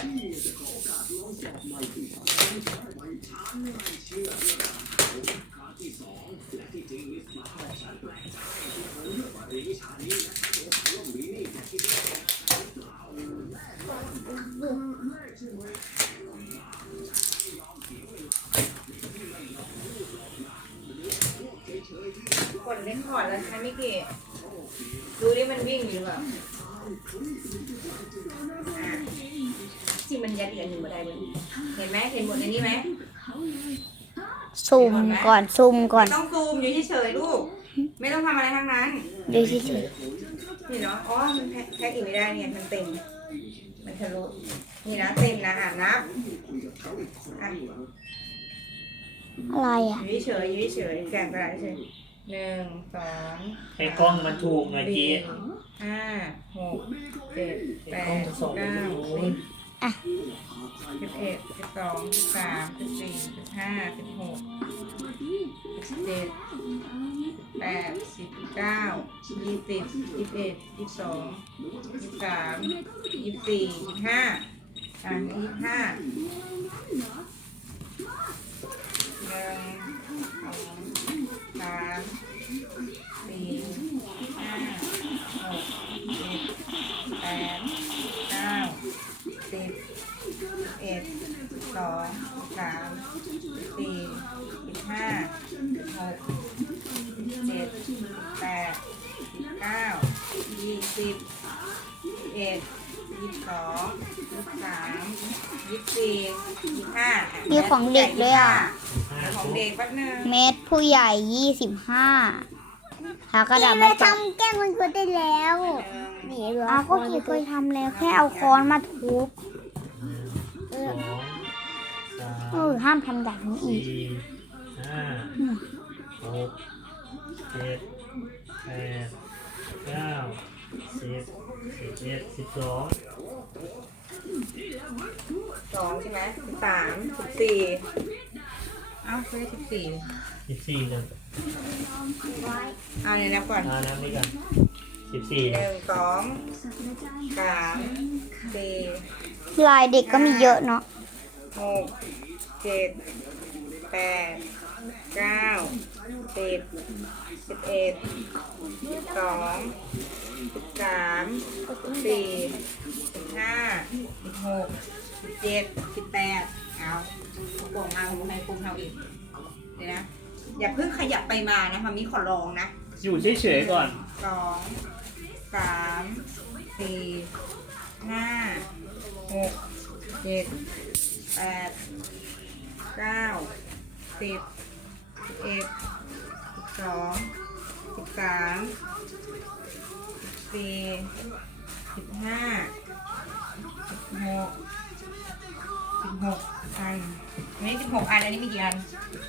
กดเล่นคอร์ดแล้วใช่ไหมพี่ดูดิมันวิ่งอยู่แบบที่มันยัดกันอยู่มาได้เลยเห็นไหมเห็นหมดในนี้ไหมซูมก่อนซูมก่อนต้องซูมอยู่เฉยๆลูกไม่ต้องทำอะไรทั้งนั้นดูเฉยนี่เนาะอ๋อมันแพ็คอีกไม่ได้เนี่ยมันเต็มมันทะลุนี่นะเต็มนะนับอะไรอ่ะอยู่เฉยอยู่เฉยแกะกระดาษเฉย1 2 ให้กล้องมันถูกหน่อยจี 4 5 6 7 8 9 10 11 12 13 14 15 16 17 18 19 20 21 22 23 24 2525 มีของเด็กด้วยอ่ะของเด็กแป๊บนึงเม็ดผู้ใหญ่25หากระดาษมาทำแก้มันก็ได้แล้วอ้าวก็กี่เคยทำแล้วแค่เอาค้อนมาทุบห้ามทำแบบนี้อีก 4 5 6 7 8 9 10 11 12 2ใช่ไหม13 14อ้าวไม่ได้14 14เลยเอาเนี่ยนับก่อนนับนี่กัน14 1 2 3 4 ลายเด็กก็มีเยอะเนาะ 6 7 8 9 10 11 12 13 14 15 16 17 18เอาโป่งมาของใครโป่งเท่าอีกเดี๋ยวนะอย่าเพิ่งขยับไปมานะมามีขอลองนะอยู่เฉยๆก่อน 2 3 4 5 6 7 8 9 10 11 12 13 14 15 16 อันนี้16อันอันนี้มีกี่อัน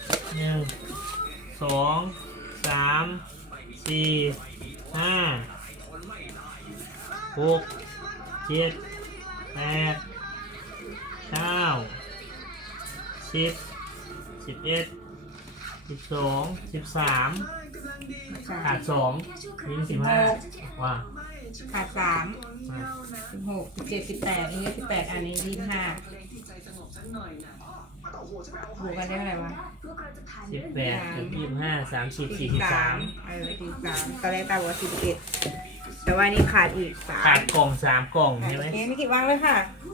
1 2 3 4 5 6 7 8 9 10 11 12 13ขาด2ยิง15ว่าขาด3 16 17 18อันนี้18อันนี้25บวกกันได้เท่าไหร่วะ 18 25 30 43 43ตอนแรกตาบอกว่า41แต่ว่านี่ขาดอีก3 ขาดกล่อง3 กล่องใช่ไหมโอเคไม่กี่วางเลยค่ะ